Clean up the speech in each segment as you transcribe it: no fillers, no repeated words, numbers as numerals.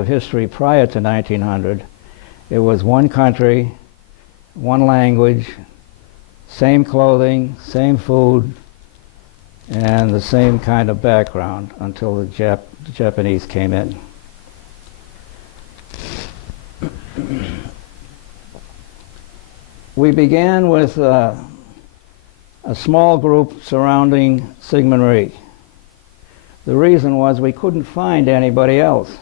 of history prior to 1900. It was one country, one language, same clothing, same food, and the same kind of background until the Japanese came in. We began with a small group surrounding Syngman Rhee. The reason was we couldn't find anybody else.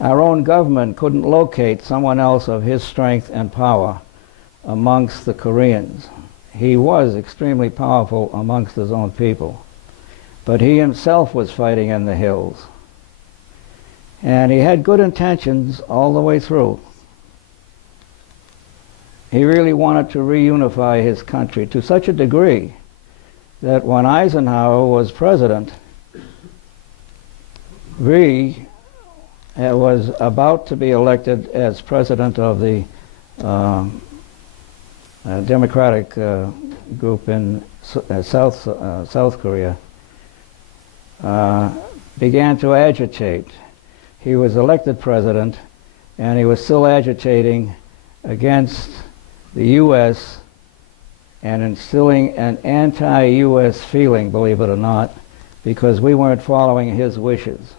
Our own government couldn't locate someone else of his strength and power amongst the Koreans. He was extremely powerful amongst his own people, but he himself was fighting in the hills. And he had good intentions all the way through. He really wanted to reunify his country to such a degree that when Eisenhower was president, Rhee was about to be elected as president of the Democratic group in South Korea, began to agitate. He was elected president, and he was still agitating against the U.S. and instilling an anti-U.S. feeling, believe it or not, because we weren't following his wishes.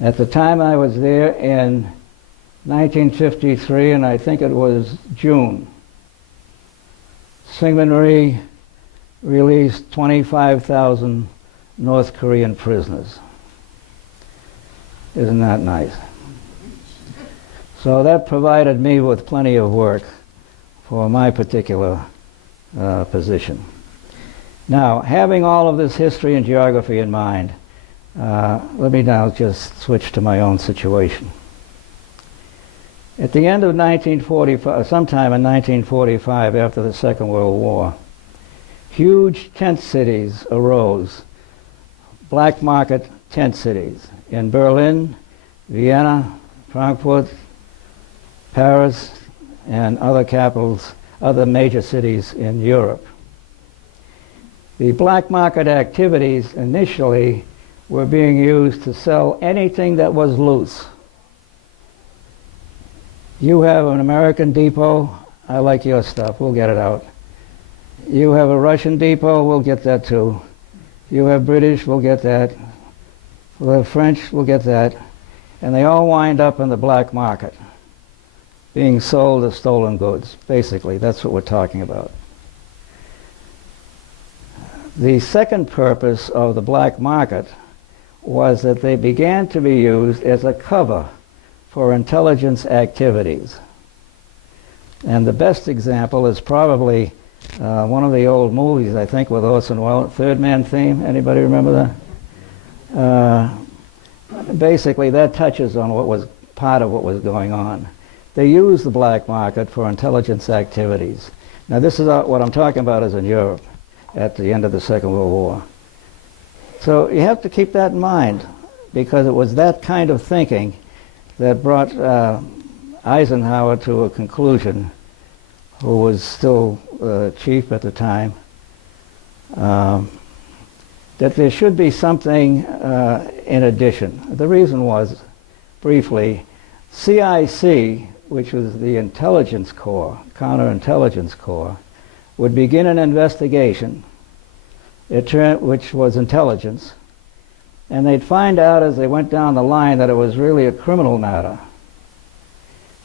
At the time I was there in 1953, and I think it was June, Syngman Rhee released 25,000 North Korean prisoners. Isn't that nice? So that provided me with plenty of work for my particular position. Now, having all of this history and geography in mind, let me now just switch to my own situation. At the end of 1945, sometime in 1945, after the Second World War, huge tent cities arose, black market tent cities in Berlin, Vienna, Frankfurt, Paris, and other capitals, other major cities in Europe. The black market activities initially were being used to sell anything that was loose. You have an American depot, I like your stuff, we'll get it out. You have a Russian depot, we'll get that too. You have British, we'll get that. We'll have French, we'll get that. And they all wind up in the black market, being sold as stolen goods. Basically, that's what we're talking about. The second purpose of the black market was that they began to be used as a cover for intelligence activities. And the best example is probably one of the old movies, I think, with Orson Welles, Third Man Theme. Anybody remember that? Basically, that touches on what was part of what was going on. They used the black market for intelligence activities. Now, this is what I'm talking about is in Europe at the end of the Second World War. So you have to keep that in mind, because it was that kind of thinking that brought Eisenhower to a conclusion, who was still chief at the time, that there should be something in addition. The reason was, briefly, CIC, which was the intelligence corps, counterintelligence corps, would begin an investigation, which was intelligence, and they'd find out as they went down the line that it was really a criminal matter.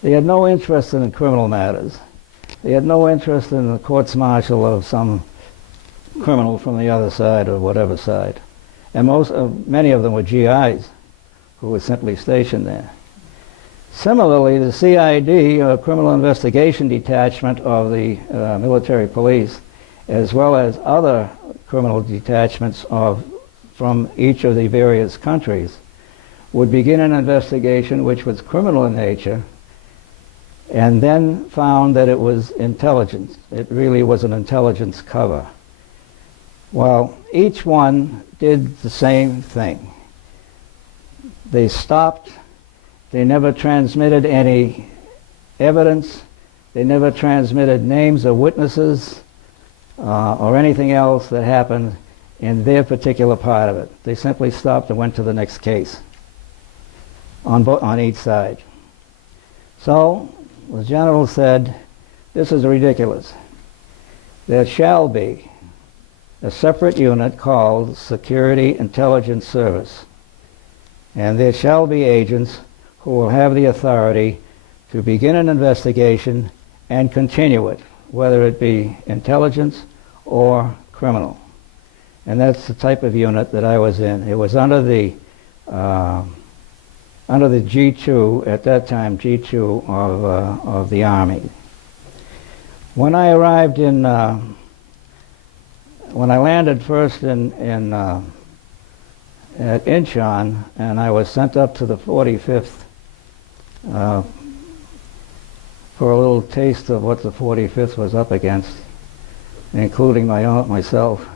They had no interest in criminal matters. They had no interest in the courts-martial of some criminal from the other side or whatever side. And many of them were GIs who were simply stationed there. Similarly, the CID, Criminal Investigation Detachment of the military police, as well as other criminal detachments from each of the various countries, would begin an investigation which was criminal in nature, and then found that it was intelligence. It really was an intelligence cover. Well, each one did the same thing. They stopped. They never transmitted any evidence. They never transmitted names of witnesses or anything else that happened in their particular part of it. They simply stopped and went to the next case on each side. So the general said, this is ridiculous. There shall be a separate unit called Security Intelligence Service, and there shall be agents who will have the authority to begin an investigation and continue it, whether it be intelligence or criminal. And that's the type of unit that I was in. It was under the G2, at that time G2 of the Army. When I arrived in, when I landed first at Incheon, and I was sent up to the 45th for a little taste of what the 45th was up against, including myself.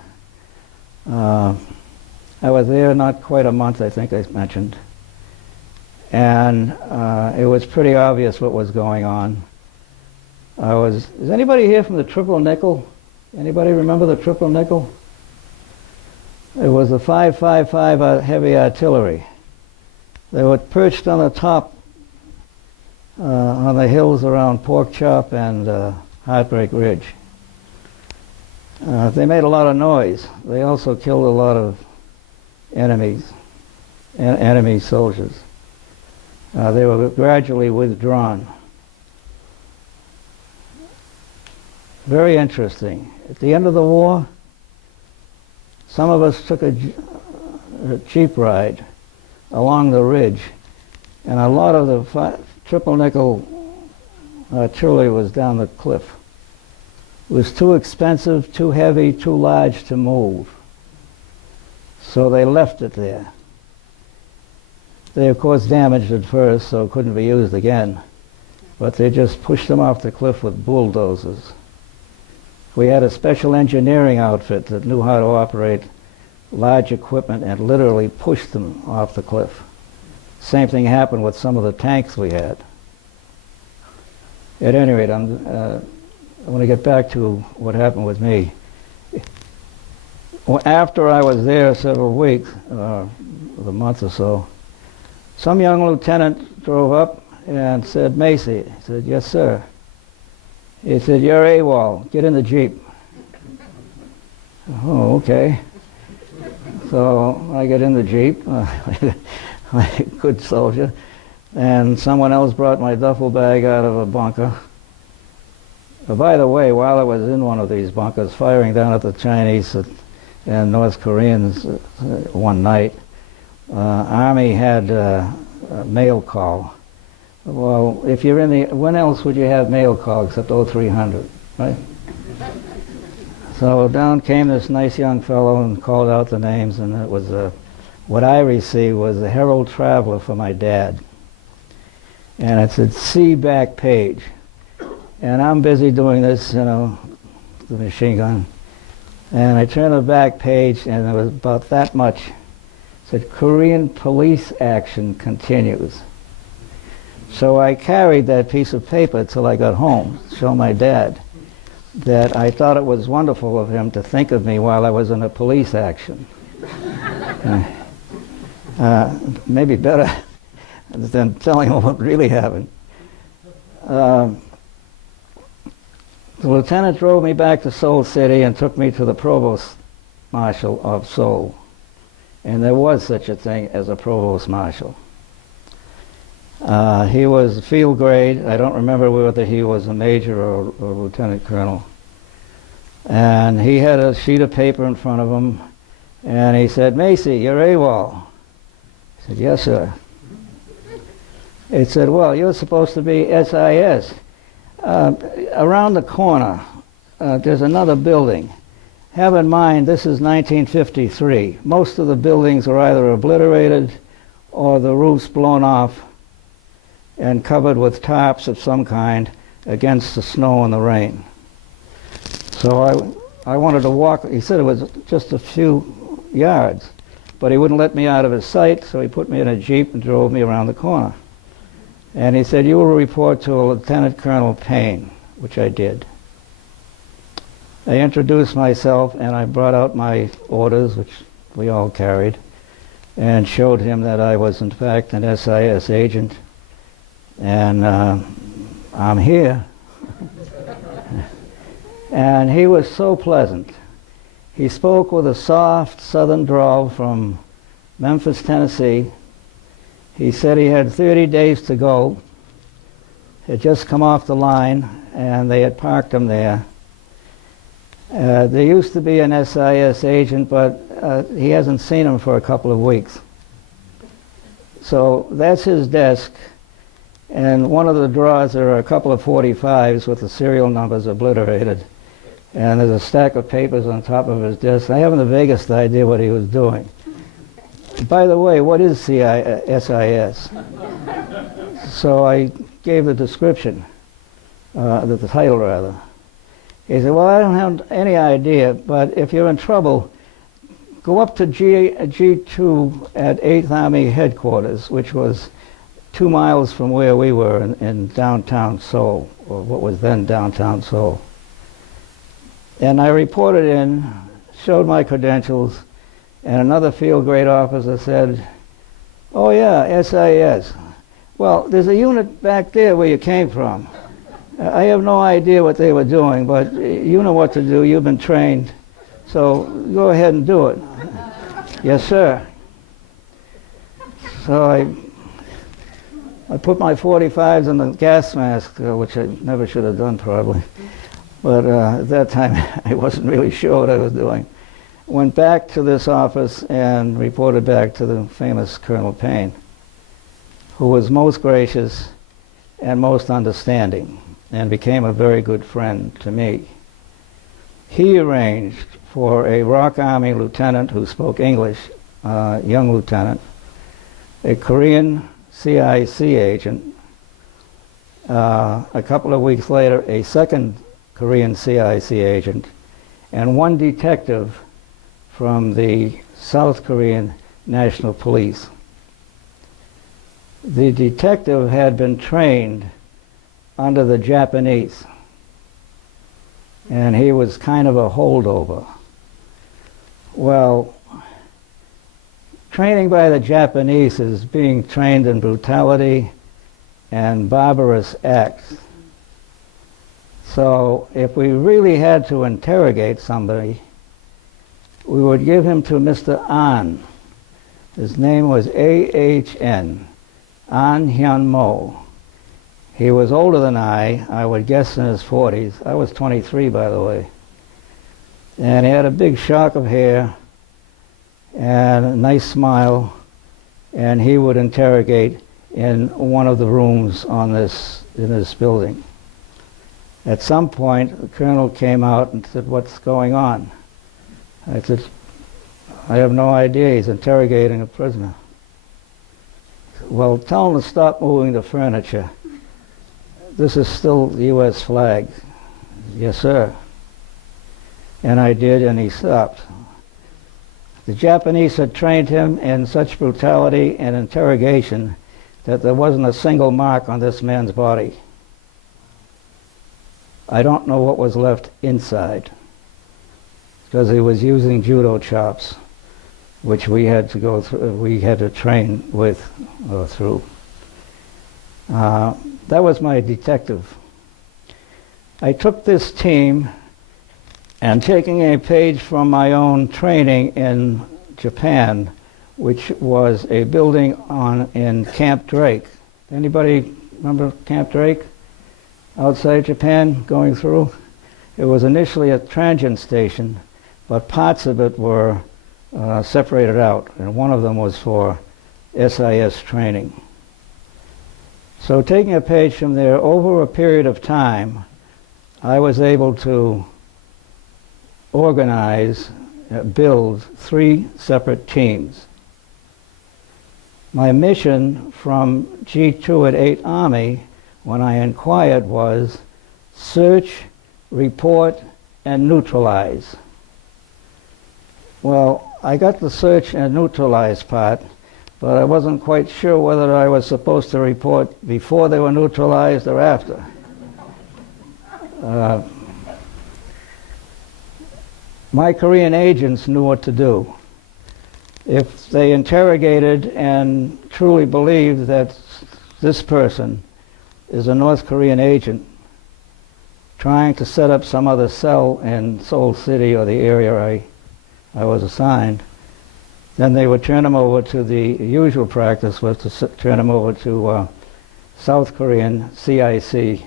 I was there not quite a month, I think I mentioned. And it was pretty obvious what was going on. Is anybody here from the Triple Nickel? Anybody remember the Triple Nickel? It was the 555 heavy artillery. They were perched on the top on the hills around Pork Chop and Heartbreak Ridge. They made a lot of noise. They also killed a lot of enemy soldiers. They were gradually withdrawn. Very interesting. At the end of the war, some of us took a jeep ride along the ridge, and a lot of the Triple Nickel artillery was down the cliff. It was too expensive, too heavy, too large to move. So they left it there. They, of course, damaged it first, so it couldn't be used again. But they just pushed them off the cliff with bulldozers. We had a special engineering outfit that knew how to operate large equipment and literally pushed them off the cliff. Same thing happened with some of the tanks we had. At any rate, I want to get back to what happened with me. After I was there several weeks, a month or so, some young lieutenant drove up and said, "Macey." I said, "Yes, sir." He said, "You're AWOL. Get in the Jeep." Oh, okay. So I get in the Jeep, good soldier, and someone else brought my duffel bag out of a bunker. By the way, while I was in one of these bunkers firing down at the Chinese and North Koreans one night, Army had a mail call. Well, if you're in the, when else would you have mail call except 0300, right? So down came this nice young fellow and called out the names, and it was what I received was the Herald Traveler for my dad. And it said, "See back page." And I'm busy doing this, you know, the machine gun. And I turned the back page, and it was about that much. It said, "Korean police action continues." So I carried that piece of paper till I got home to show my dad that I thought it was wonderful of him to think of me while I was in a police action. Maybe better than telling him what really happened. The lieutenant drove me back to Seoul City and took me to the provost marshal of Seoul. And there was such a thing as a provost marshal. He was field grade. I don't remember whether he was a major or lieutenant colonel. And he had a sheet of paper in front of him, and he said, "Macey, you're AWOL." I said, "Yes, sir." He said, "Well, you're supposed to be SIS. Around the corner, there's another building. Have in mind, this is 1953. Most of the buildings are either obliterated or the roofs blown off and covered with tarps of some kind against the snow and the rain." So I wanted to walk. He said it was just a few yards, but he wouldn't let me out of his sight, so he put me in a Jeep and drove me around the corner. And he said, "You will report to Lieutenant Colonel Payne," which I did. I introduced myself, and I brought out my orders, which we all carried, and showed him that I was in fact an SIS agent, and I'm here. And he was so pleasant. He spoke with a soft southern drawl from Memphis, Tennessee. He said he had 30 days to go. Had just come off the line, and they had parked him there. There used to be an SIS agent, but he hasn't seen him for a couple of weeks. So that's his desk, and one of the drawers there are a couple of 45s with the serial numbers obliterated, and there's a stack of papers on top of his desk. I haven't the vaguest idea what he was doing. By the way, what is SIS? So I gave the description, the title rather. He said, well, I don't have any idea, but if you're in trouble, go up to G2 at 8th Army Headquarters, which was 2 miles from where we were in downtown Seoul, or what was then downtown Seoul. And I reported in, showed my credentials, and another field grade officer said, oh yeah, SIS. Well, there's a unit back there where you came from. I have no idea what they were doing, but you know what to do. You've been trained. So go ahead and do it. Yes, sir. So I put my 45s in the gas mask, which I never should have done probably. But at that time, I wasn't really sure what I was doing. Went back to this office and reported back to the famous Colonel Payne, who was most gracious and most understanding, and became a very good friend to me. He arranged for a Rock Army lieutenant who spoke English, young lieutenant, a Korean CIC agent, a couple of weeks later, a second Korean CIC agent, and one detective from the South Korean National Police. The detective had been trained under the Japanese, and he was kind of a holdover. Well, training by the Japanese is being trained in brutality and barbarous acts. So if we really had to interrogate somebody, we would give him to Mr. An. His name was A.H.N., An Hyun Mo. He was older than I would guess in his 40s. I was 23, by the way. And he had a big shock of hair and a nice smile, and he would interrogate in one of the rooms in this building. At some point, the colonel came out and said, what's going on? I said, I have no idea. He's interrogating a prisoner. Well, tell him to stop moving the furniture. This is still the U.S. flag. Yes, sir. And I did, and he stopped. The Japanese had trained him in such brutality and interrogation that there wasn't a single mark on this man's body. I don't know what was left inside, because he was using judo chops, which we had to go through, we had to train with or through. That was my detective. I took this team, and taking a page from my own training in Japan, which was a building in Camp Drake. Anybody remember Camp Drake? Outside Japan, going through? It was initially a transient station, but parts of it were separated out, and one of them was for SIS training. So taking a page from there, over a period of time, I was able to organize, build 3 separate teams. My mission from G2 at 8th Army, when I inquired, was search, report, and neutralize. Well, I got the search and neutralize part, but I wasn't quite sure whether I was supposed to report before they were neutralized or after. My Korean agents knew what to do. If they interrogated and truly believed that this person is a North Korean agent trying to set up some other cell in Seoul City or the area I was assigned, then they would turn him over to the usual practice was to turn him over to South Korean CIC,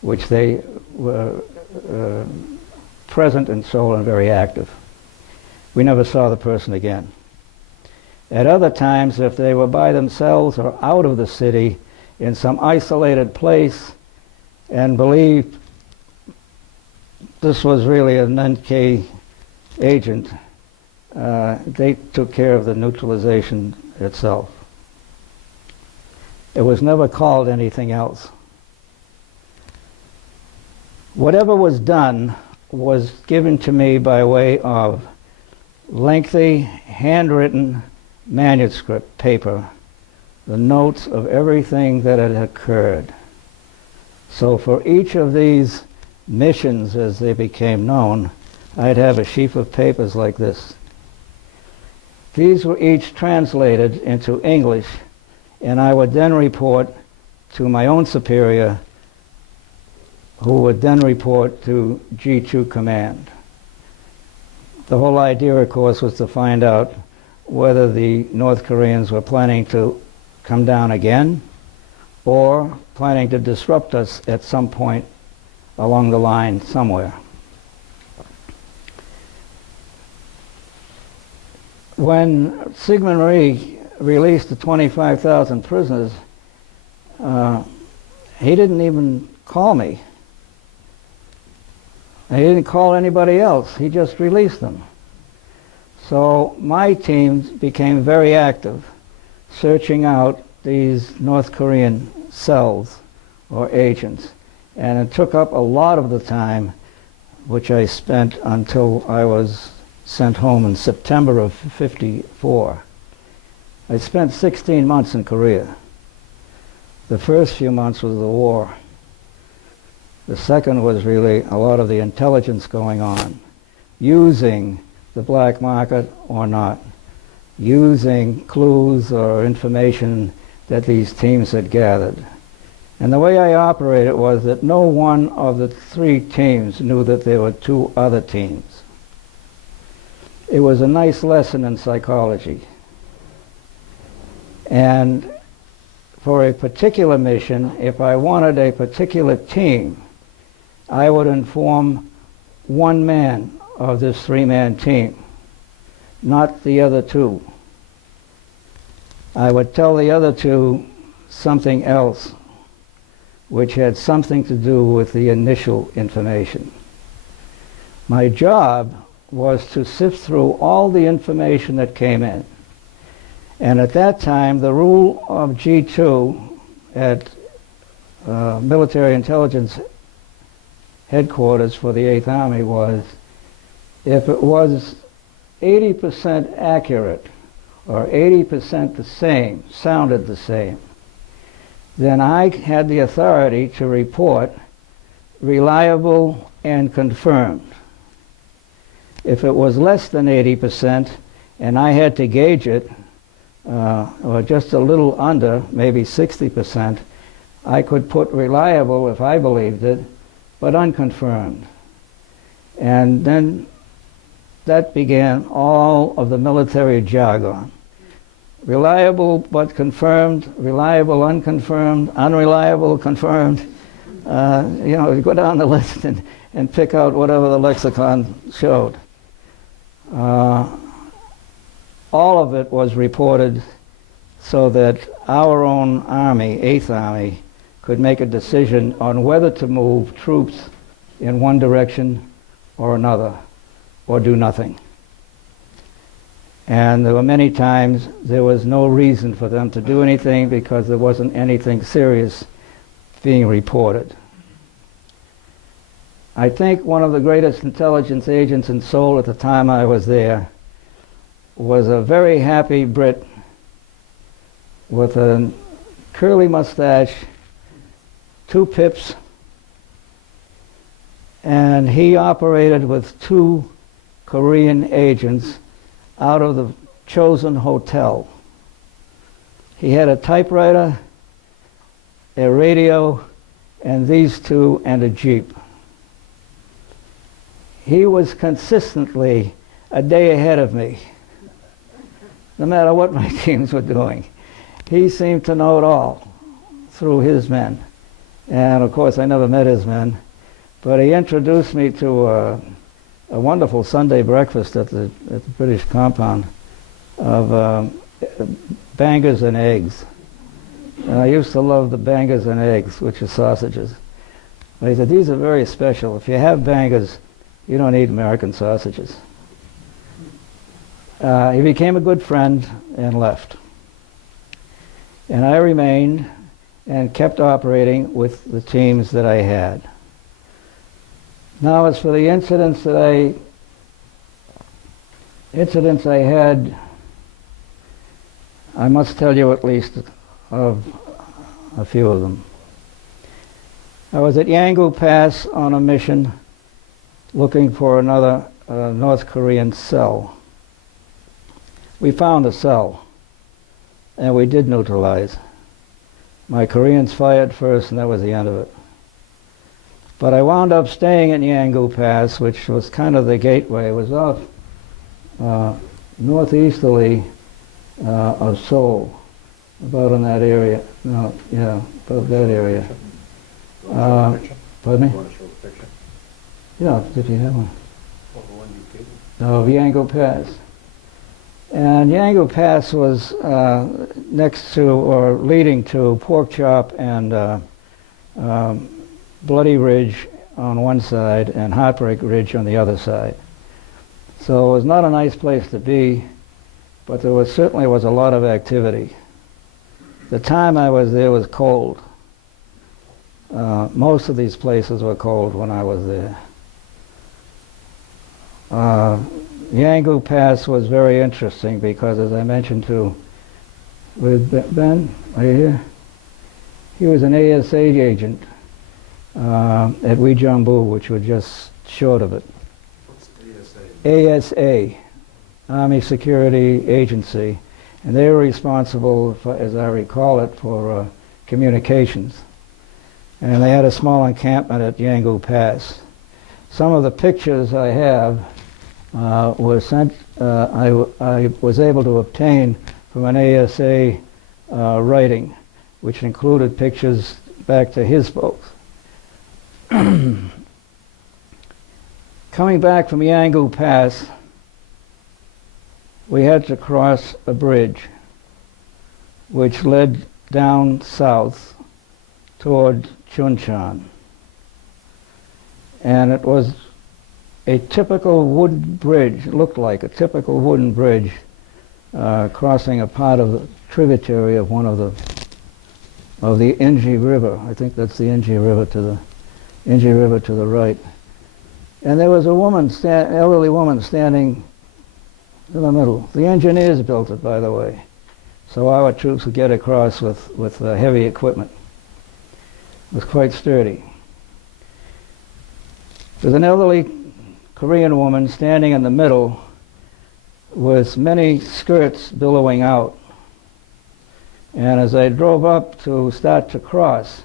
which they were present in Seoul and very active. We never saw the person again. At other times, if they were by themselves or out of the city in some isolated place and believed this was really an NK agent, they took care of the neutralization itself. It was never called anything else. Whatever was done was given to me by way of lengthy, handwritten manuscript paper, the notes of everything that had occurred. So for each of these missions, as they became known, I'd have a sheaf of papers like this. These were each translated into English, and I would then report to my own superior, who would then report to G2 Command. The whole idea, of course, was to find out whether the North Koreans were planning to come down again or planning to disrupt us at some point along the line somewhere. When Sigmund Rhee released the 25,000 prisoners, he didn't even call me. He didn't call anybody else. He just released them. So my team became very active, searching out these North Korean cells or agents. And it took up a lot of the time, which I spent until I was sent home in September of '54. I spent 16 months in Korea. The first few months was the war. The second was really a lot of the intelligence going on, using the black market or not, using clues or information that these teams had gathered. And the way I operated was that no one of the three teams knew that there were two other teams. It was a nice lesson in psychology. And for a particular mission, if I wanted a particular team, I would inform one man of this three-man team, not the other two. I would tell the other two something else, which had something to do with the initial information. My job was to sift through all the information that came in. And at that time, the rule of G2 at Military Intelligence Headquarters for the 8th Army was, if it was 80% accurate or 80% the same, sounded the same, then I had the authority to report reliable and confirmed. If it was less than 80% and I had to gauge it, or just a little under, maybe 60%, I could put reliable if I believed it, but unconfirmed. And then that began all of the military jargon. Reliable but confirmed, reliable unconfirmed, unreliable confirmed. You go down the list and pick out whatever the lexicon showed. All of it was reported so that our own army, 8th Army, could make a decision on whether to move troops in one direction or another, or do nothing. And there were many times there was no reason for them to do anything because there wasn't anything serious being reported. I think one of the greatest intelligence agents in Seoul at the time I was there was a very happy Brit with a curly mustache, 2 pips, and he operated with 2 Korean agents out of the chosen hotel. He had a typewriter, a radio, and these 2, and a Jeep. He was consistently a day ahead of me, no matter what my teams were doing. He seemed to know it all through his men. And of course, I never met his men, but he introduced me to a wonderful Sunday breakfast at the British compound of bangers and eggs. And I used to love the bangers and eggs, which are sausages. But he said, these are very special. If you have bangers, you don't eat American sausages. He became a good friend and left. And I remained and kept operating with the teams that I had. Now, as for the incidents I had, I must tell you at least of a few of them. I was at Yangu Pass on a mission looking for another North Korean cell. We found a cell, and we did neutralize. My Koreans fired first, and that was the end of it. But I wound up staying in Yangu Pass, which was kind of the gateway. It was off northeasterly of Seoul, about in that area. No, yeah, about that area. Pardon me? You want to show the picture? Yeah, if you have one. Well, the one you gave me. Of Yangu Pass. And Yangu Pass was next to, or leading to, Pork Chop and Bloody Ridge on one side and Heartbreak Ridge on the other side. So it was not a nice place to be, but there certainly was a lot of activity. The time I was there was cold. Most of these places were cold when I was there. Yangu Pass was very interesting because, as I mentioned with Ben, are you here? He was an ASA agent at Weijongbu, which was just short of it. What's ASA? ASA, Army Security Agency, and they were responsible, for, as I recall it, for communications. And they had a small encampment at Yangu Pass. Some of the pictures I have were sent, I was able to obtain from an ASA writing, which included pictures back to his folks. Coming back from Yangu Pass, we had to cross a bridge which led down south toward Chunchan. And it was a typical wooden bridge, looked like a typical wooden bridge crossing a part of the tributary of one of the Inji River. I think that's the Inji River to the right. And there was a woman, elderly woman, standing in the middle. The engineers built it, by the way, so our troops would get across with heavy equipment. It was quite sturdy. There's an elderly Korean woman standing in the middle with many skirts billowing out. And as I drove up to start to cross,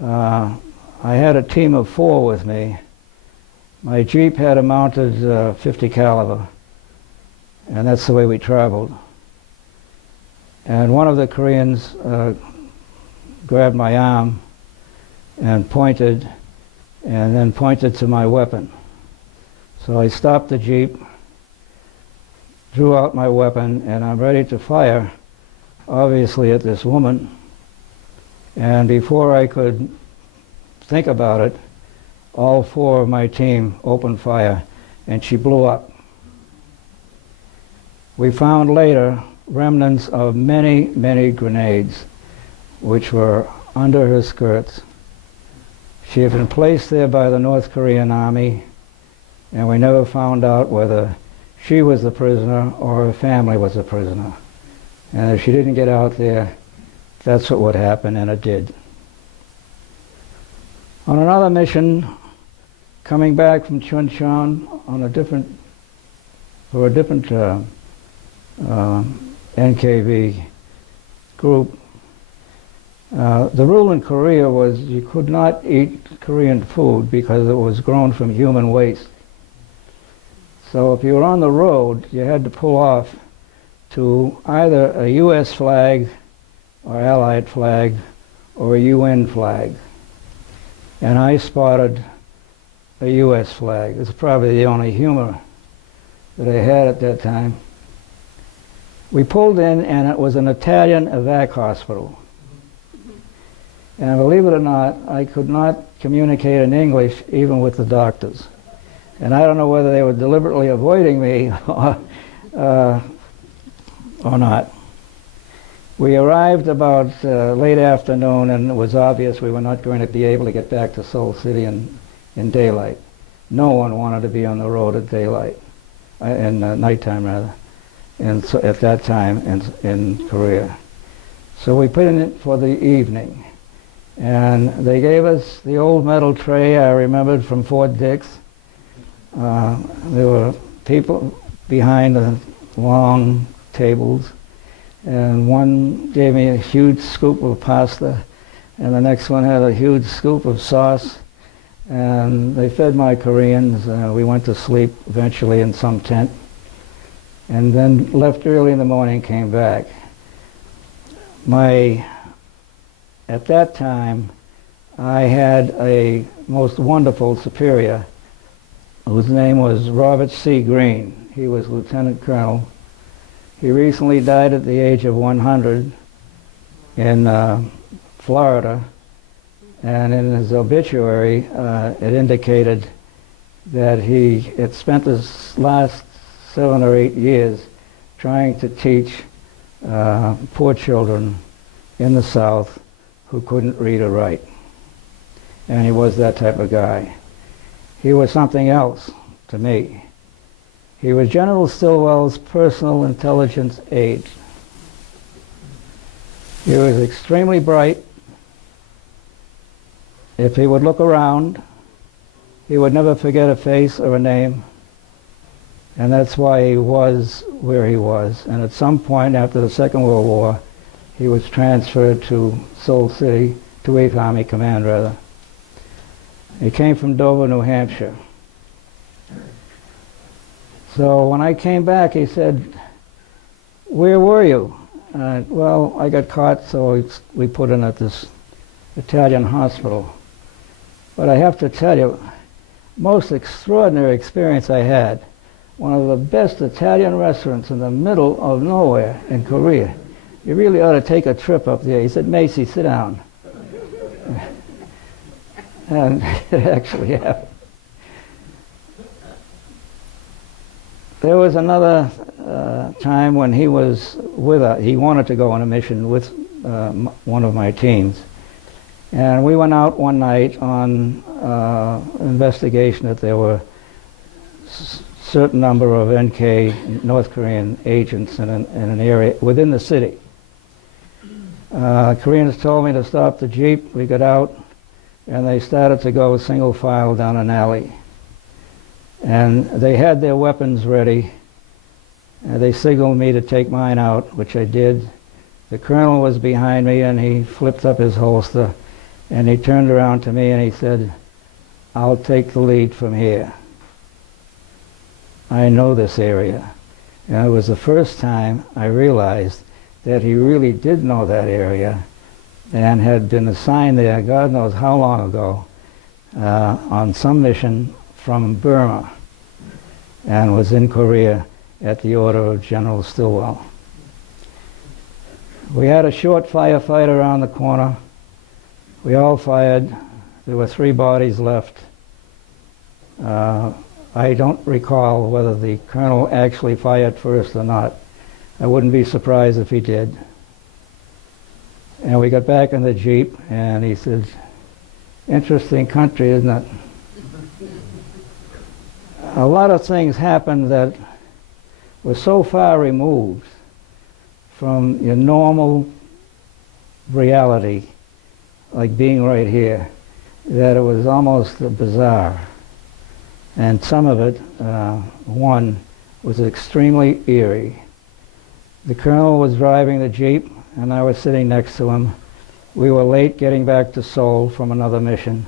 I had a team of 4 with me. My Jeep had a mounted 50 caliber, and that's the way we traveled. And one of the Koreans grabbed my arm and pointed, and then pointed to my weapon. So I stopped the Jeep, drew out my weapon, and I'm ready to fire, obviously at this woman. And before I could think about it, all 4 of my team opened fire, and she blew up. We found later remnants of many, many grenades, which were under her skirts. She had been placed there by the North Korean Army, and we never found out whether she was the prisoner or her family was the prisoner. And if she didn't get out there, that's what would happen, and it did. On another mission, coming back from Chuncheon on a different NKV group. The rule in Korea was you could not eat Korean food because it was grown from human waste. So if you were on the road, you had to pull off to either a U.S. flag or Allied flag or a UN flag. And I spotted a U.S. flag. It's probably the only humor that I had at that time. We pulled in, and it was an Italian evac hospital. And believe it or not, I could not communicate in English even with the doctors. And I don't know whether they were deliberately avoiding me or not. We arrived about late afternoon, and it was obvious we were not going to be able to get back to Seoul City in daylight. No one wanted to be on the road at daylight, in nighttime rather, and so at that time in Korea. So we put in it for the evening. And they gave us the old metal tray I remembered from Fort Dix. There were people behind the long tables, and one gave me a huge scoop of pasta, and the next one had a huge scoop of sauce, and they fed my Koreans. We went to sleep eventually in some tent, and then left early in the morning, came back. At that time, I had a most wonderful superior whose name was Robert C. Green. He was lieutenant colonel. He recently died at the age of 100 in Florida, and in his obituary it indicated that he had spent his last 7 or 8 years trying to teach poor children in the South who couldn't read or write. And he was that type of guy. He was something else to me. He was General Stilwell's personal intelligence aide. He was extremely bright. If he would look around, he would never forget a face or a name. And that's why he was where he was. And at some point after the Second World War, he was transferred to Seoul City, to 8th Army Command, rather. He came from Dover, New Hampshire. So when I came back, he said, "Where were you?" Well, I got caught, so we put in at this Italian hospital. But I have to tell you, most extraordinary experience I had. One of the best Italian restaurants in the middle of nowhere in Korea. You really ought to take a trip up there. He said, "Macey, sit down." And it actually happened. There was another time when he was with us. He wanted to go on a mission with one of my teams. And we went out one night on investigation that there were certain number of NK, North Korean agents in an area within the city. Koreans told me to stop the Jeep. We got out, and they started to go single file down an alley. And they had their weapons ready. They signaled me to take mine out, which I did. The colonel was behind me, and he flipped up his holster, and he turned around to me and he said, "I'll take the lead from here. I know this area." And it was the first time I realized that he really did know that area and had been assigned there, God knows how long ago, on some mission from Burma, and was in Korea at the order of General Stilwell. We had a short firefight around the corner. We all fired. There were 3 bodies left. I don't recall whether the colonel actually fired first or not. I wouldn't be surprised if he did. And we got back in the Jeep, and he said, "Interesting country, isn't it?" A lot of things happened that were so far removed from your normal reality, like being right here, that it was almost bizarre. and some of it, one, was extremely eerie. The colonel was driving the Jeep, and I was sitting next to him. We were late getting back to Seoul from another mission,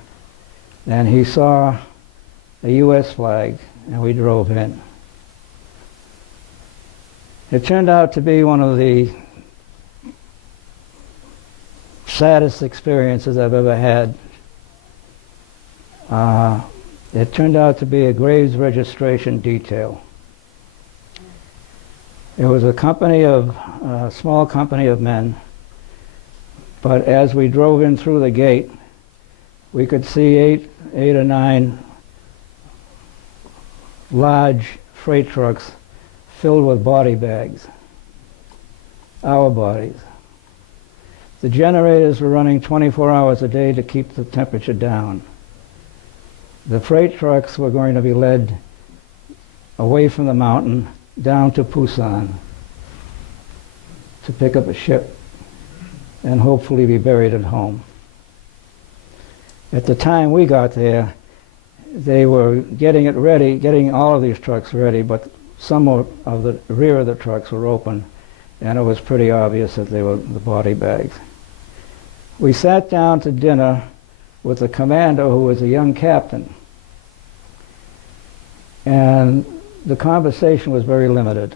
and he saw a U.S. flag, and we drove in. It turned out to be one of the saddest experiences I've ever had. It turned out to be a graves registration detail. It was a small company of men, but as we drove in through the gate, we could see eight or nine large freight trucks filled with body bags, our bodies. The generators were running 24 hours a day to keep the temperature down. The freight trucks were going to be led away from the mountain down to Busan to pick up a ship and hopefully be buried at home. At the time we got there, they were getting it ready, getting all of these trucks ready, but some of the rear of the trucks were open, and it was pretty obvious that they were the body bags. We sat down to dinner with the commander, who was a young captain, and the conversation was very limited.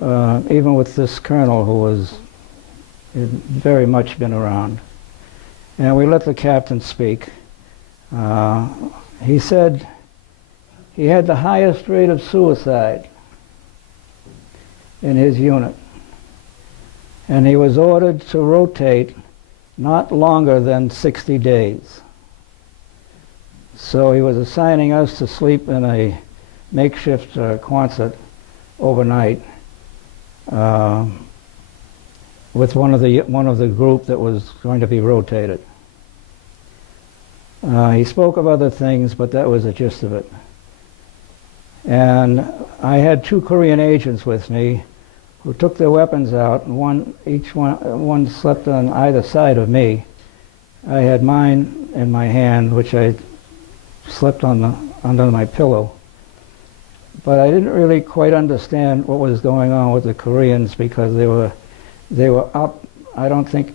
Even with this colonel who had very much been around. And we let the captain speak. He said he had the highest rate of suicide in his unit. And he was ordered to rotate not longer than 60 days. So he was assigning us to sleep in a makeshift Quonset overnight with one of the group that was going to be rotated. He spoke of other things, but that was the gist of it. And I had two Korean agents with me who took their weapons out, and one slept on either side of me. I had mine in my hand, which I slept under my pillow. But I didn't really quite understand what was going on with the Koreans because they were up. I don't think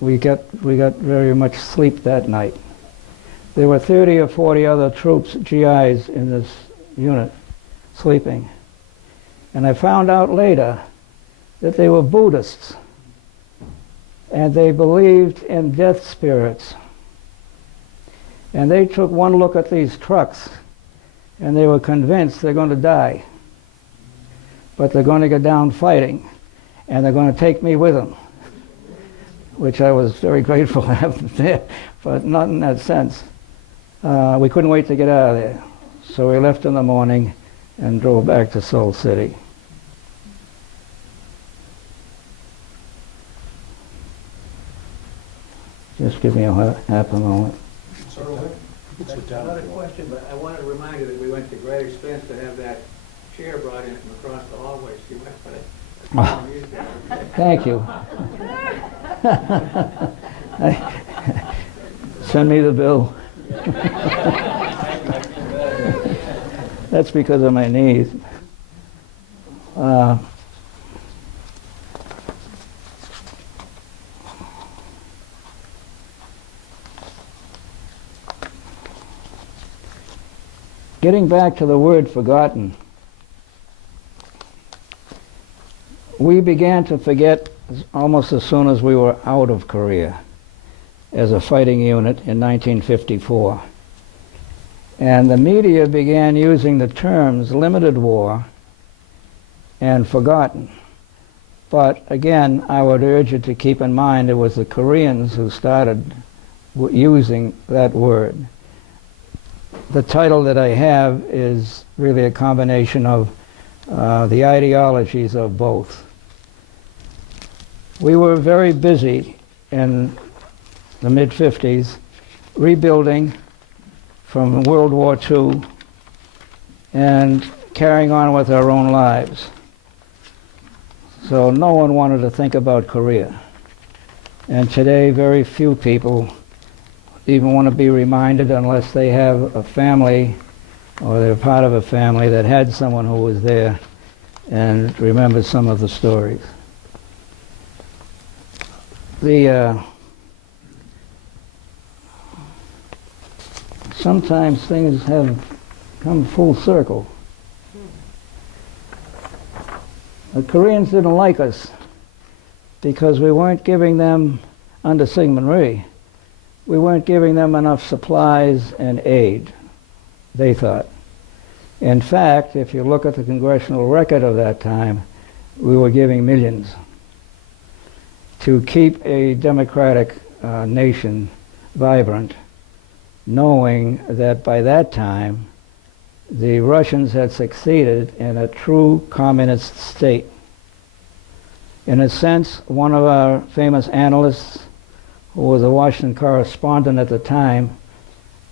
we got very much sleep that night. There were 30 or 40 other troops, GIs, in this unit sleeping. And I found out later that they were Buddhists, and they believed in death spirits. And they took one look at these trucks, and they were convinced they're going to die. But they're going to get down fighting, and they're going to take me with them, which I was very grateful to have them there, but not in that sense. We couldn't wait to get out of there. So we left in the morning and drove back to Seoul City. Just give me half a moment. That's not a question, but I wanted to remind you that we went to great expense to have that chair brought in from across the hallway. So you might want to use that. Thank you. Send me the bill. That's because of my knees. Getting back to the word forgotten, we began to forget almost as soon as we were out of Korea as a fighting unit in 1954. And the media began using the terms limited war and forgotten. But again, I would urge you to keep in mind it was the Koreans who started using that word. The title that I have is really a combination of the ideologies of both. We were very busy in the mid-50s rebuilding from World War II and carrying on with our own lives. So no one wanted to think about Korea. And today very few people even want to be reminded unless they have a family or they're part of a family that had someone who was there and remembers some of the stories. Sometimes things have come full circle. The Koreans didn't like us because we weren't giving them, under Syngman Rhee, we weren't giving them enough supplies and aid, they thought. In fact, if you look at the congressional record of that time, we were giving millions to keep a democratic nation vibrant, knowing that by that time the Russians had succeeded in a true communist state. In a sense, one of our famous analysts, who was a Washington correspondent at the time,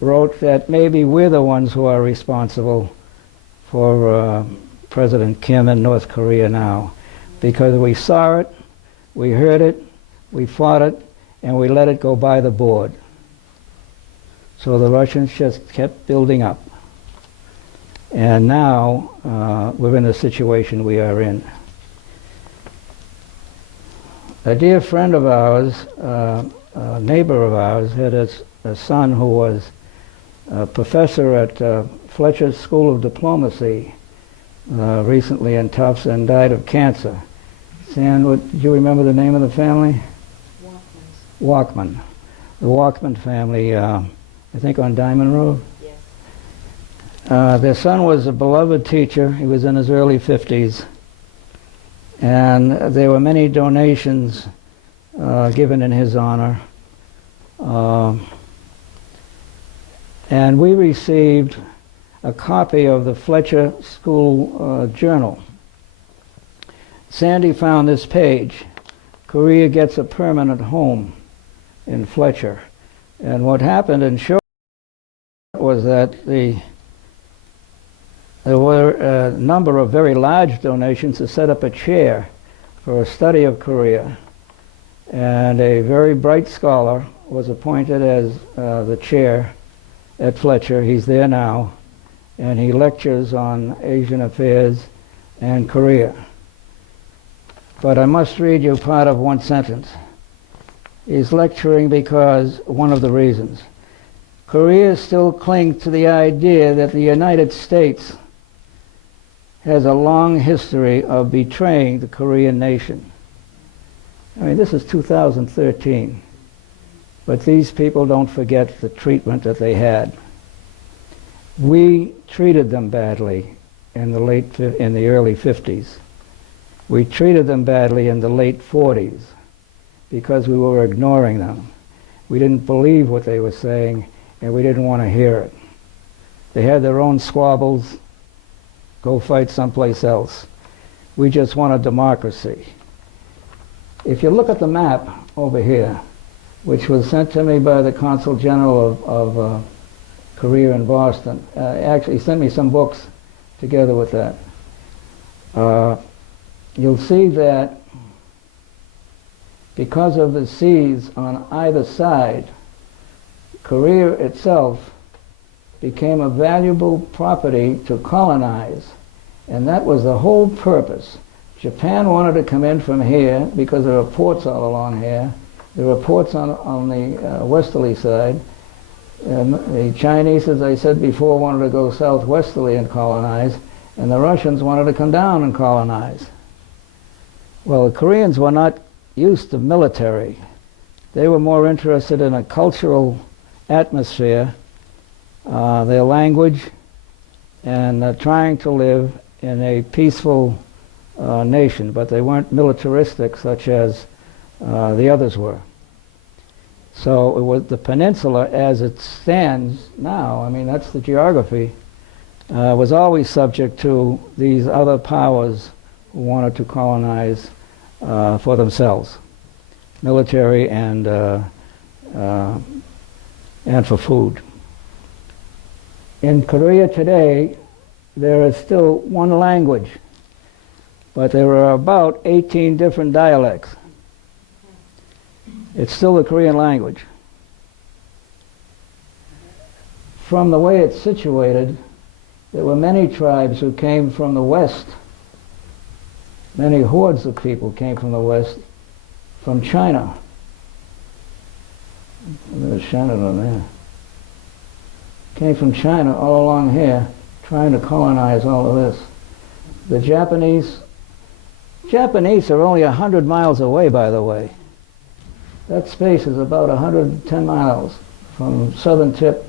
wrote that maybe we're the ones who are responsible for President Kim in North Korea now, because we saw it, we heard it, we fought it, and we let it go by the board. So the Russians just kept building up. And now we're in the situation we are in. A dear friend of ours, a neighbor of ours, had a son who was a professor at Fletcher's School of Diplomacy recently in Tufts and died of cancer. San, do you remember the name of the family? Walkman. The Walkman family, I think on Diamond Road? Yes. Their son was a beloved teacher. He was in his early 50s. And there were many donations given in his honor. And we received a copy of the Fletcher School Journal. Sandy found this page, Korea Gets a Permanent Home in Fletcher. And what happened in short was that there were a number of very large donations to set up a chair for a study of Korea. And a very bright scholar was appointed as the chair at Fletcher. He's there now, and he lectures on Asian affairs and Korea. But I must read you part of one sentence. He's lecturing because one of the reasons. Korea still clings to the idea that the United States has a long history of betraying the Korean nation. I mean, this is 2013. But these people don't forget the treatment that they had. We treated them badly in the early 50s. We treated them badly in the late 40s because we were ignoring them. We didn't believe what they were saying, and we didn't want to hear it. They had their own squabbles. Go fight someplace else. We just want a democracy. If you look at the map over here, which was sent to me by the Consul General of Korea in Boston, actually he sent me some books together with that. You'll see that because of the seas on either side, Korea itself became a valuable property to colonize, and that was the whole purpose. Japan wanted to come in from here because there are ports all along here. There were ports on the westerly side. The Chinese, as I said before, wanted to go southwesterly and colonize, and the Russians wanted to come down and colonize. Well, the Koreans were not used to military. They were more interested in a cultural atmosphere, their language, and trying to live in a peaceful nation, but they weren't militaristic such as the others were. So it was the peninsula as it stands now, I mean that's the geography, was always subject to these other powers who wanted to colonize for themselves, military and for food. In Korea today, there is still one language, but there are about 18 different dialects. It's still the Korean language. From the way it's situated, there were many tribes who came from the west. Many hordes of people came from the west, from China. There's Shannon on there. Came from China all along here, trying to colonize all of this. The Japanese are only 100 miles away, by the way. That space is about 110 miles from southern tip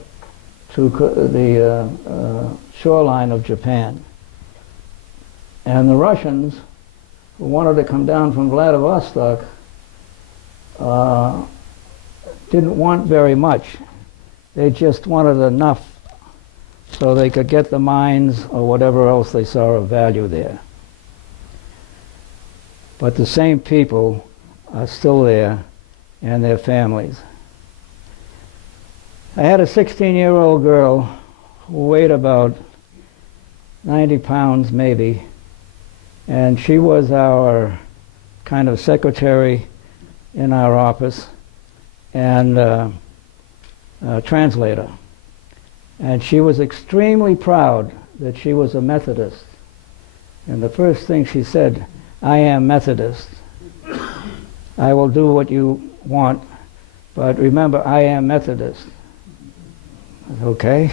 to the shoreline of Japan. And the Russians, who wanted to come down from Vladivostok, didn't want very much. They just wanted enough so they could get the mines or whatever else they saw of value there. But the same people are still there, and their families. I had a 16-year-old girl who weighed about 90 pounds maybe, and she was our kind of secretary in our office and translator. And she was extremely proud that she was a Methodist. And the first thing she said, "I am Methodist. I will do what you want, but remember, I am Methodist." I said, okay.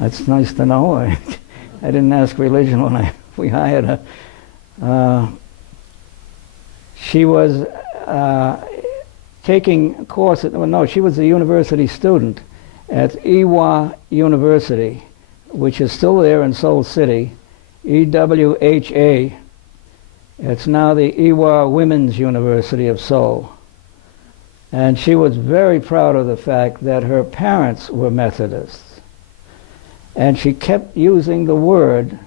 That's nice to know. I didn't ask religion when we hired her. She was taking a course at, well, no, she was a university student at Ewha University, which is still there in Seoul City, EWHA. It's now the Ewha Women's University of Seoul. And she was very proud of the fact that her parents were Methodists. And she kept using the word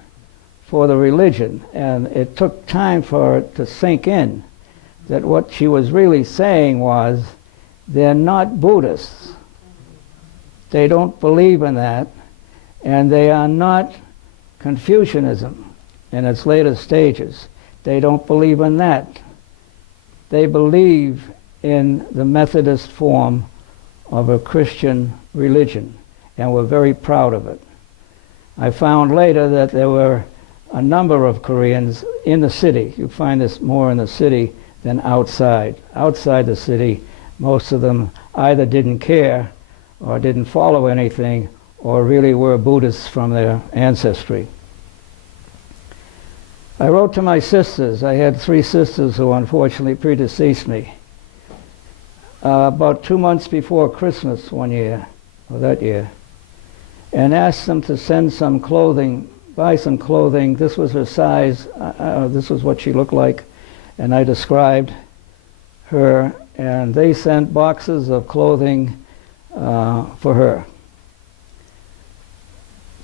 for the religion, and it took time for it to sink in that what she was really saying was, they're not Buddhists. They don't believe in that, and they are not Confucianism in its later stages. They don't believe in that. They believe in the Methodist form of a Christian religion, and were very proud of it. I found later that there were a number of Koreans in the city. You find this more in the city than outside. Outside the city, most of them either didn't care or didn't follow anything, or really were Buddhists from their ancestry. I wrote to my sisters. I had 3 sisters who unfortunately predeceased me. About 2 months before Christmas one year, or that year, and asked them to send some clothing, buy some clothing. This was her size, this was what she looked like, and I described her, and they sent boxes of clothing for her.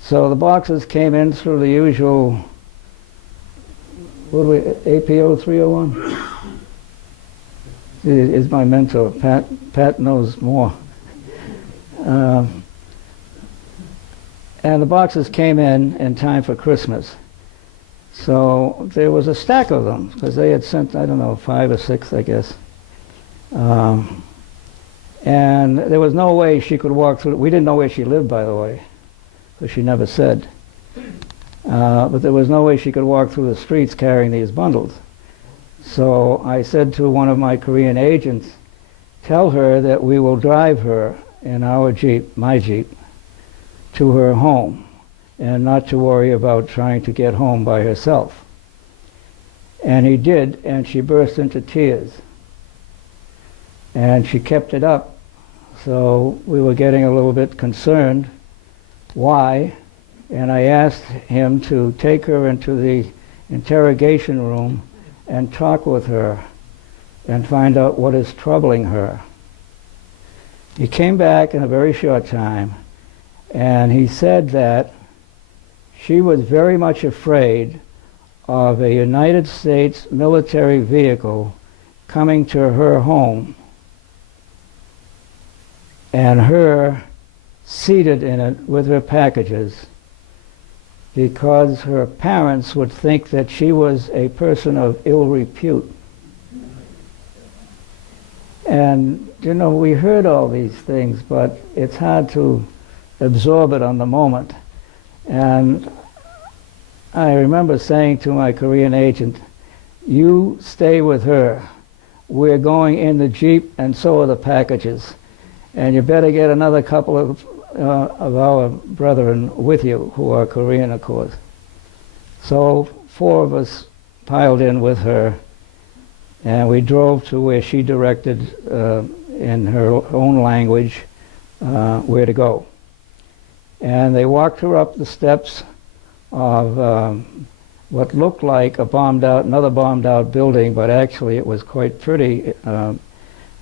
So the boxes came in through the usual, what do we, APO 301? Is my mentor. Pat knows more. And the boxes came in time for Christmas. So there was a stack of them, because they had sent, I don't know, 5 or 6, I guess. And there was no way she could walk through. We didn't know where she lived, by the way, because she never said. But there was no way she could walk through the streets carrying these bundles. So I said to one of my Korean agents, tell her that we will drive her in our Jeep, my Jeep, to her home, and not to worry about trying to get home by herself. And he did, and she burst into tears. And she kept it up, so we were getting a little bit concerned. Why? And I asked him to take her into the interrogation room and talk with her and find out what is troubling her. He came back in a very short time, and he said that she was very much afraid of a United States military vehicle coming to her home and her seated in it with her packages, because her parents would think that she was a person of ill repute. And, you know, we heard all these things, but it's hard to absorb it on the moment. And I remember saying to my Korean agent, "You stay with her. We're going in the Jeep, and so are the packages. And you better get another couple of our brethren with you, who are Korean, of course." So 4 of us piled in with her, and we drove to where she directed in her own language where to go. And they walked her up the steps of what looked like another bombed out building, but actually it was quite pretty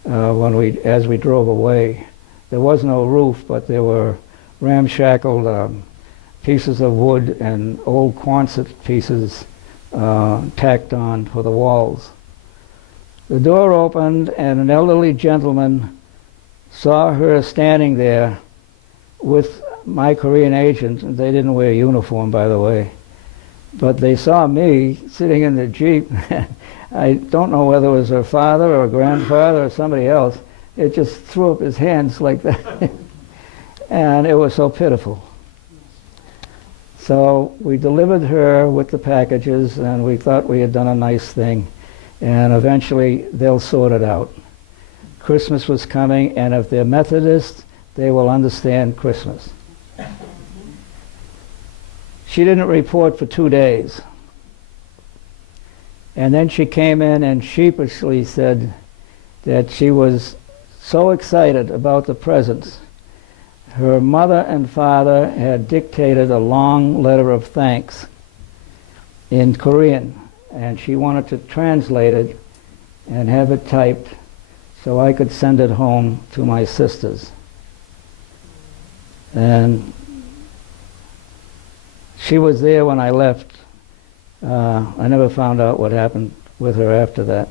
as we drove away. There was no roof, but there were ramshackle pieces of wood and old Quonset pieces tacked on for the walls. The door opened, and an elderly gentleman saw her standing there with my Korean agent. They didn't wear a uniform, by the way. But they saw me sitting in the Jeep. I don't know whether it was her father or grandfather or somebody else. It just threw up his hands like that. And it was so pitiful. So we delivered her with the packages, and we thought we had done a nice thing. And eventually they'll sort it out. Christmas was coming, and if they're Methodist, they will understand Christmas. She didn't report for 2 days. And then she came in and sheepishly said that she was so excited about the presents. Her mother and father had dictated a long letter of thanks in Korean, and she wanted to translate it and have it typed so I could send it home to my sisters. And she was there when I left. I never found out what happened with her after that.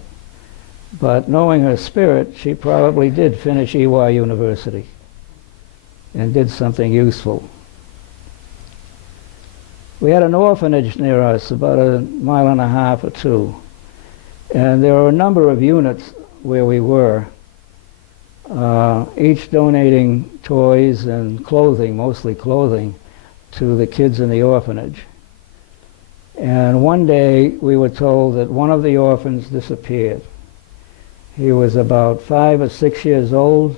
But knowing her spirit, she probably did finish EY University and did something useful. We had an orphanage near us, about 1.5 miles or 2. And there were a number of units where we were, each donating toys and clothing, mostly clothing, to the kids in the orphanage. And one day we were told that one of the orphans disappeared. He was about 5 or 6 years old.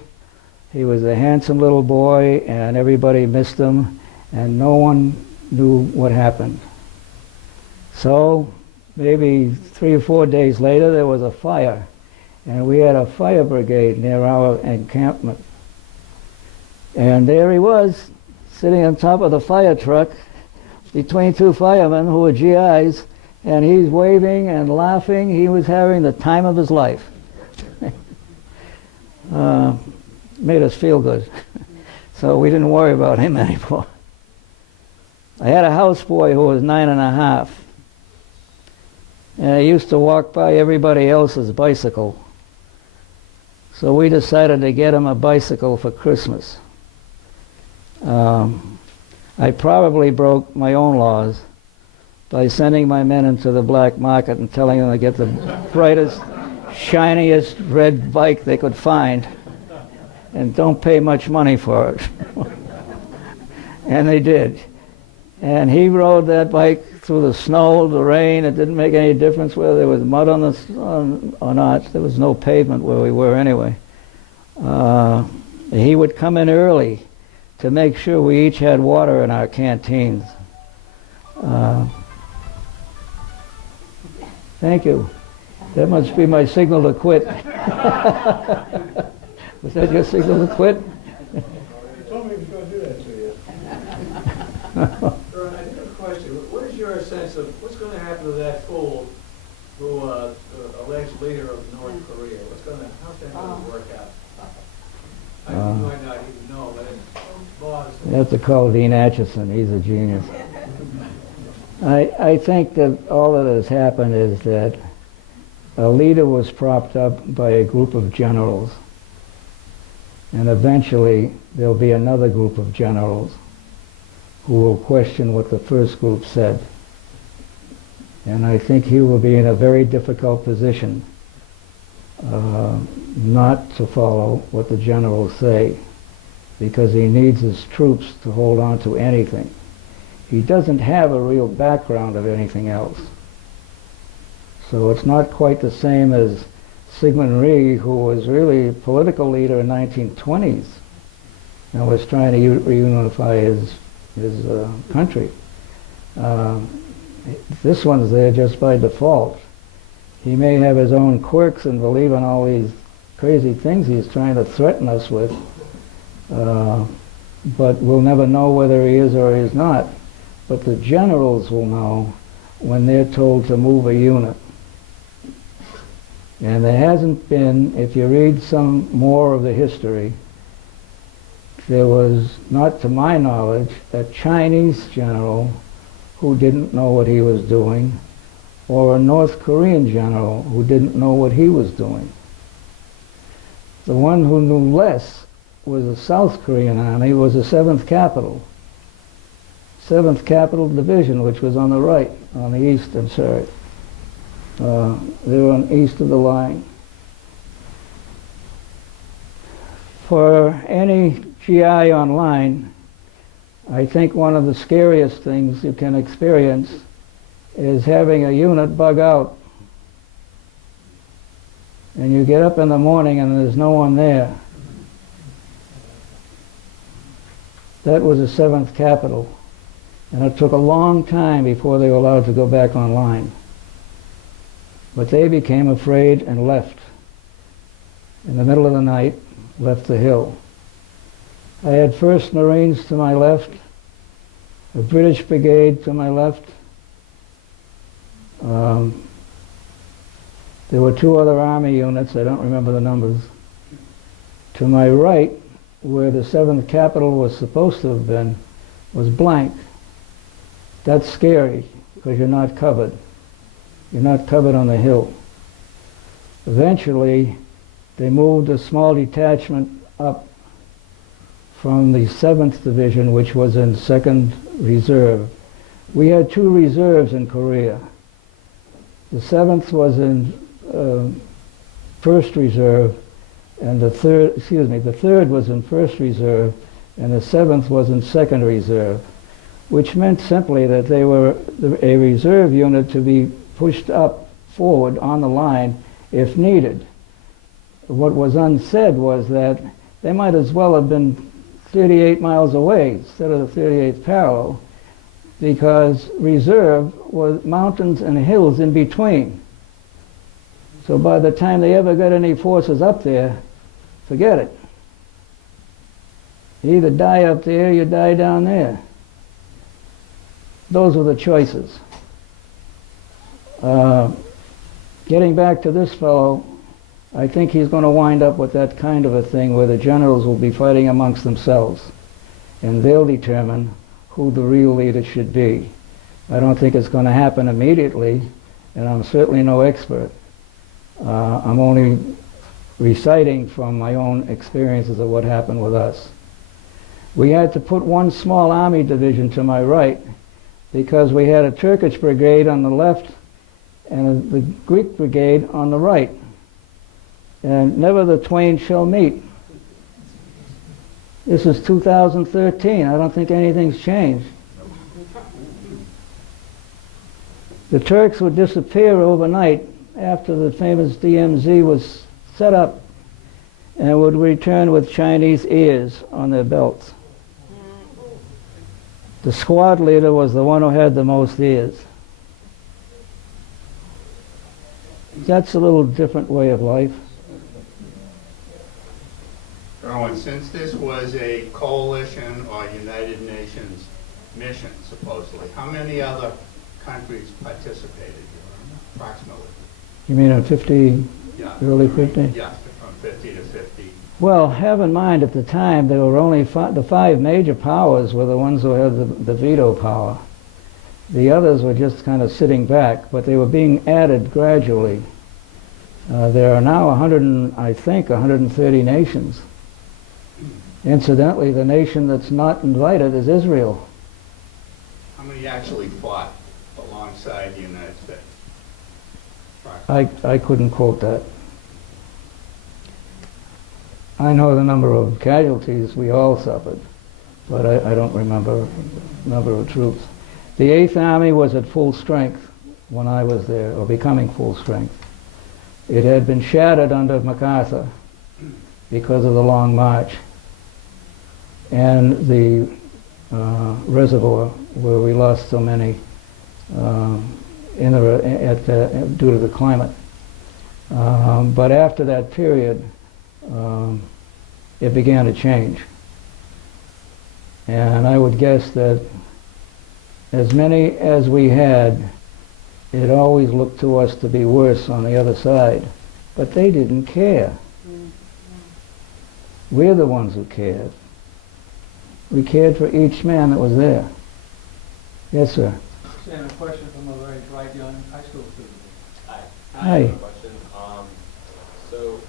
He was a handsome little boy, and everybody missed him, and no one knew what happened. So maybe 3 or 4 days later there was a fire, and we had a fire brigade near our encampment. And there he was, sitting on top of the fire truck between 2 firemen who were GIs, and he's waving and laughing. He was having the time of his life. Made us feel good. So we didn't worry about him anymore. I had a houseboy who was 9.5, and he used to walk by everybody else's bicycle. So we decided to get him a bicycle for Christmas. I probably broke my own laws by sending my men into the black market and telling them to get the brightest, shiniest red bike they could find, and don't pay much money for it. And they did. And he rode that bike through the snow, the rain. It didn't make any difference whether there was mud or not. There was no pavement where we were anyway. He would come in early to make sure we each had water in our canteens. Thank you. That must be my signal to quit. Was that your signal to quit? You told me he was going to do that to you. Irwin, I do have a question. What is your sense of what's going to happen to that fool who alleged leader of North Korea? How's that going to work out? You might not even know, but it's boss. You have to call Dean Acheson. He's a genius. I think that all that has happened is that a leader was propped up by a group of generals, and eventually there'll be another group of generals who will question what the first group said. And I think he will be in a very difficult position not to follow what the generals say. because he needs his troops to hold on to anything. He doesn't have a real background of anything else. So it's not quite the same as Sigmund Rhee, who was really a political leader in 1920s and was trying to reunify his country. This one's there just by default. He may have his own quirks and believe in all these crazy things he's trying to threaten us with, but we'll never know whether he is or he is not. But the generals will know when they're told to move a unit. And there hasn't been, if you read some more of the history, there was, not to my knowledge, a Chinese general who didn't know what he was doing, or a North Korean general who didn't know what he was doing. The one who knew less was the South Korean army, was the 7th Capital. 7th Capital Division, which was on the right, on the east, I'm sorry. They were on east of the line. For any GI online, I think one of the scariest things you can experience is having a unit bug out. And you get up in the morning and there's no one there. That was the 7th Capital. And it took a long time before they were allowed to go back online. But they became afraid and left. In the middle of the night, left the hill. I had 1st Marines to my left, a British brigade to my left. There were 2 other army units, I don't remember the numbers. To my right, where the 7th Capital was supposed to have been, was blank. That's scary, because you're not covered. You're not covered on the hill. Eventually, they moved a small detachment up from the 7th Division, which was in 2nd Reserve. We had 2 reserves in Korea. The 7th was in 1st Reserve, and the 3rd was in 1st Reserve, and the 7th was in 2nd Reserve, which meant simply that they were a reserve unit to be pushed up forward on the line if needed. What was unsaid was that they might as well have been 38 miles away instead of the 38th parallel, because reserve was mountains and hills in between. So by the time they ever got any forces up there, forget it. You either die up there or you die down there. Those were the choices. Getting back to this fellow, I think he's going to wind up with that kind of a thing where the generals will be fighting amongst themselves, and they'll determine who the real leader should be. I don't think it's going to happen immediately, and I'm certainly no expert. I'm only reciting from my own experiences of what happened with us. We had to put 1 small army division to my right because we had a Turkish brigade on the left and the Greek brigade on the right. And never the twain shall meet. This is 2013. I don't think anything's changed. The Turks would disappear overnight after the famous DMZ was set up and would return with Chinese ears on their belts. The squad leader was the one who had the most ears. That's a little different way of life. Irwin, since this was a coalition or United Nations mission, supposedly, how many other countries participated, approximately? You mean in 50, Yeah, early 50? Yeah, from 50 to 50. Well, have in mind at the time there were only the 5 major powers were the ones who had the veto power. The others were just kind of sitting back, but they were being added gradually. There are now 130 nations. Incidentally, the nation that's not invited is Israel. How many actually fought alongside the United States? I couldn't quote that. I know the number of casualties we all suffered, but I don't remember the number of troops. The 8th Army was at full strength when I was there, or becoming full strength. It had been shattered under MacArthur because of the Long March and the reservoir where we lost so many due to the climate. But after that period, it began to change. And I would guess that as many as we had, it always looked to us to be worse on the other side. But they didn't care. We're the ones who cared. We cared for each man that was there. Yes, sir. Sam, a question from a very bright young high school student. Hi. Hi. I have a question. So,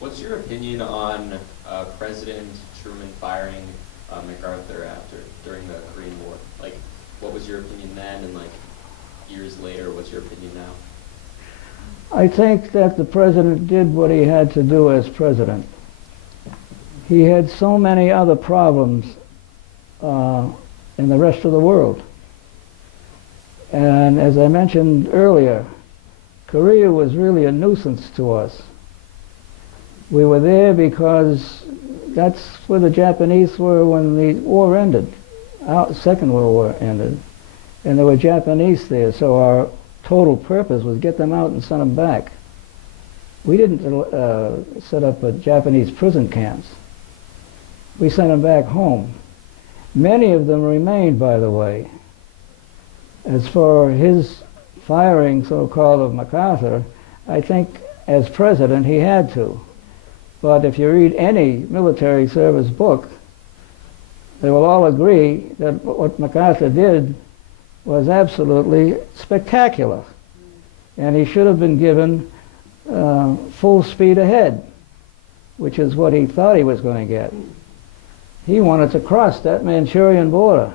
what's your opinion on President Truman firing MacArthur during the Korean War? Like, what was your opinion then, and like years later, what's your opinion now? I think that the president did what he had to do as president. He had so many other problems in the rest of the world. And as I mentioned earlier, Korea was really a nuisance to us. We were there because that's where the Japanese were when the war ended. Our Second World War ended. And there were Japanese there, so our total purpose was get them out and send them back. We didn't set up Japanese prison camps. We sent them back home. Many of them remained, by the way. As for his firing, so-called, of MacArthur, I think as president he had to. But if you read any military service book, they will all agree that what MacArthur did was absolutely spectacular. And he should have been given full speed ahead, which is what he thought he was going to get. He wanted to cross that Manchurian border.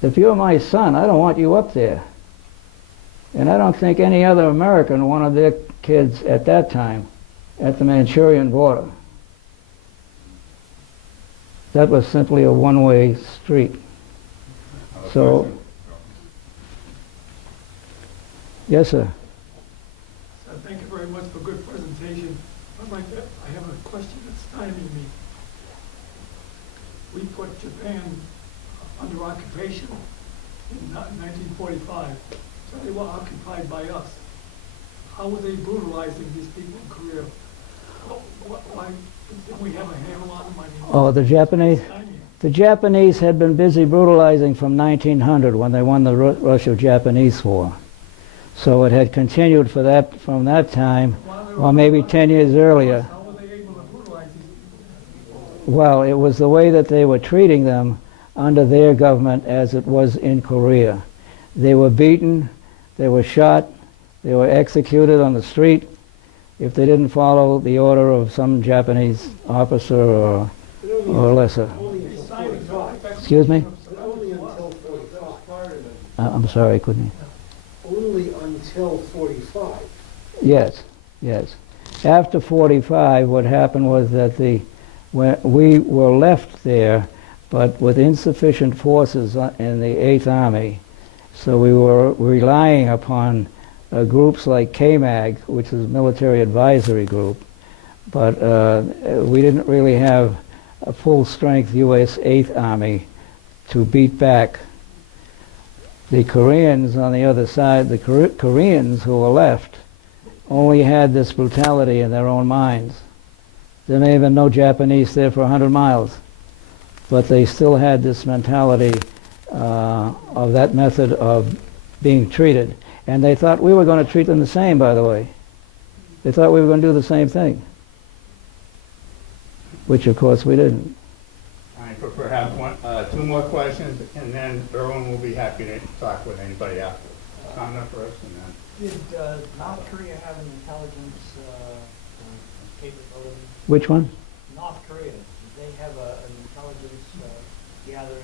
If you're my son, I don't want you up there. And I don't think any other American wanted their kids at that time at the Manchurian border. That was simply a one-way street. So, yes, sir. So thank you very much for a good presentation. I have a question that's stymieing me. We put Japan under occupation in 1945, so they were occupied by us. How were they brutalizing these people in Korea? Why did we have a handle on them? I mean, Oh, the Japanese? The Japanese had been busy brutalizing from 1900 when they won the Russo-Japanese War. So it had continued from that time, or maybe 10 years earlier. how were they able to brutalize these people? Well, it was the way that they were treating them under their government as it was in Korea. They were beaten, they were shot, they were executed on the street if they didn't follow the order of some Japanese officer or lesser. Excuse me? Only until 45. I'm sorry, I couldn't. Only until 45. Yes, yes. After 45, what happened was that we were left there, but with insufficient forces in the 8th Army. So we were relying upon groups like KMAG, which is a military advisory group, but we didn't really have a full-strength U.S. 8th Army to beat back. The Koreans on the other side, the Koreans who were left, only had this brutality in their own minds. There may have been no Japanese there for 100 miles, but they still had this mentality of that method of being treated. And they thought we were going to treat them the same, by the way. They thought we were going to do the same thing, which of course we didn't. Time for perhaps two more questions, and then Irwin will be happy to talk with anybody after. Connor first, and then. Did North Korea have an intelligence capability? Which one? North Korea, did they have an intelligence gathering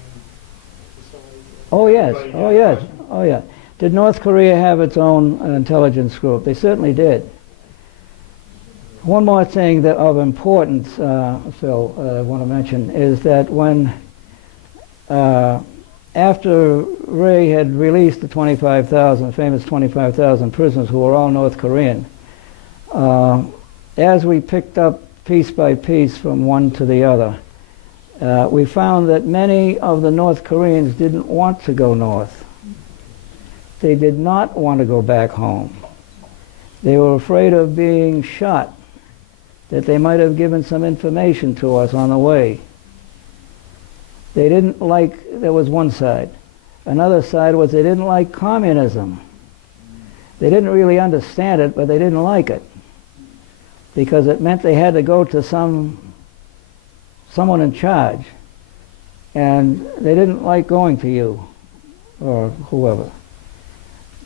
facility? Oh yes, oh yes, oh yeah. Did North Korea have its own intelligence group? They certainly did. One more thing that of importance, Phil, I want to mention is that when after Ray had released the 25,000, famous 25,000 prisoners who were all North Korean, as we picked up piece by piece from one to the other, we found that many of the North Koreans didn't want to go north. They did not want to go back home. They were afraid of being shot, that they might have given some information to us on the way. They didn't like, that was one side. Another side was they didn't like communism. They didn't really understand it, but they didn't like it, because it meant they had to go to someone in charge, and they didn't like going to you or whoever.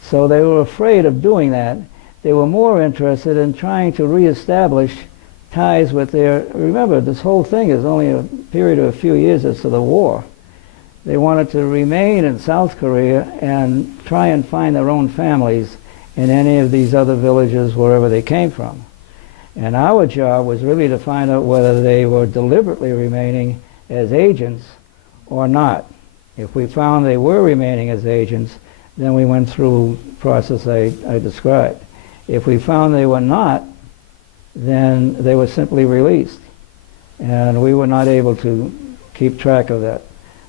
So they were afraid of doing that. They were more interested in trying to reestablish ties with their, remember, this whole thing is only a period of a few years as to the war. They wanted to remain in South Korea and try and find their own families in any of these other villages wherever they came from. And our job was really to find out whether they were deliberately remaining as agents or not. If we found they were remaining as agents, then we went through the process I described. If we found they were not, then they were simply released. And we were not able to keep track of that.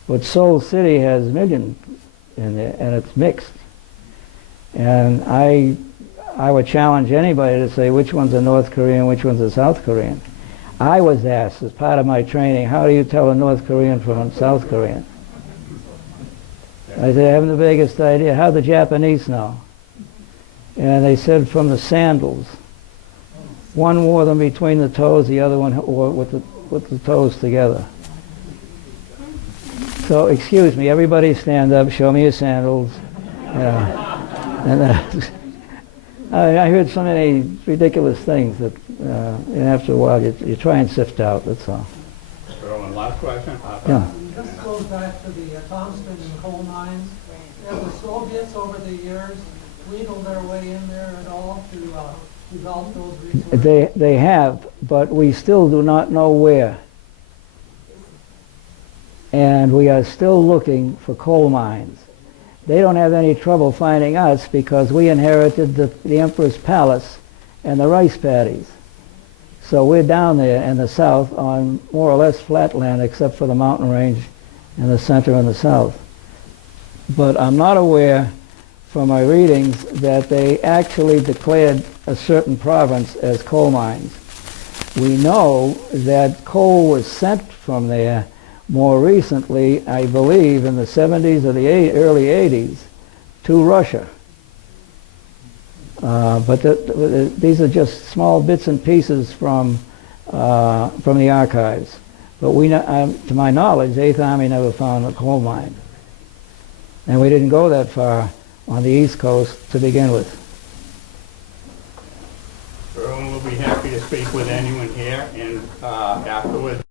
But Seoul City has millions in there, and it's mixed. And I would challenge anybody to say which one's a North Korean, which one's a South Korean. I was asked as part of my training, how do you tell a North Korean from a South Korean? I said, I haven't the vaguest idea. How the Japanese know? And they said from the sandals. One wore them between the toes, the other one wore with the toes together. So, excuse me, everybody stand up, show me your sandals. And I heard so many ridiculous things that and after a while you try and sift out, that's all. Irwin, last question? Yeah. This goes back to the tungsten and coal mines. Have the Soviets over the years wheedled their way in there at all to develop those resources? They have, but we still do not know where. And we are still looking for coal mines. They don't have any trouble finding us because we inherited the Emperor's Palace and the rice paddies. So we're down there in the south on more or less flat land except for the mountain range in the center and the south. But I'm not aware from my readings that they actually declared a certain province as coal mines. We know that coal was sent from there more recently, I believe, in the 70s or the early 80s, to Russia. But these are just small bits and pieces from the archives. But we, to my knowledge, the 8th Army never found a coal mine. And we didn't go that far on the East Coast to begin with. Irwin will be happy to speak with anyone here, and afterwards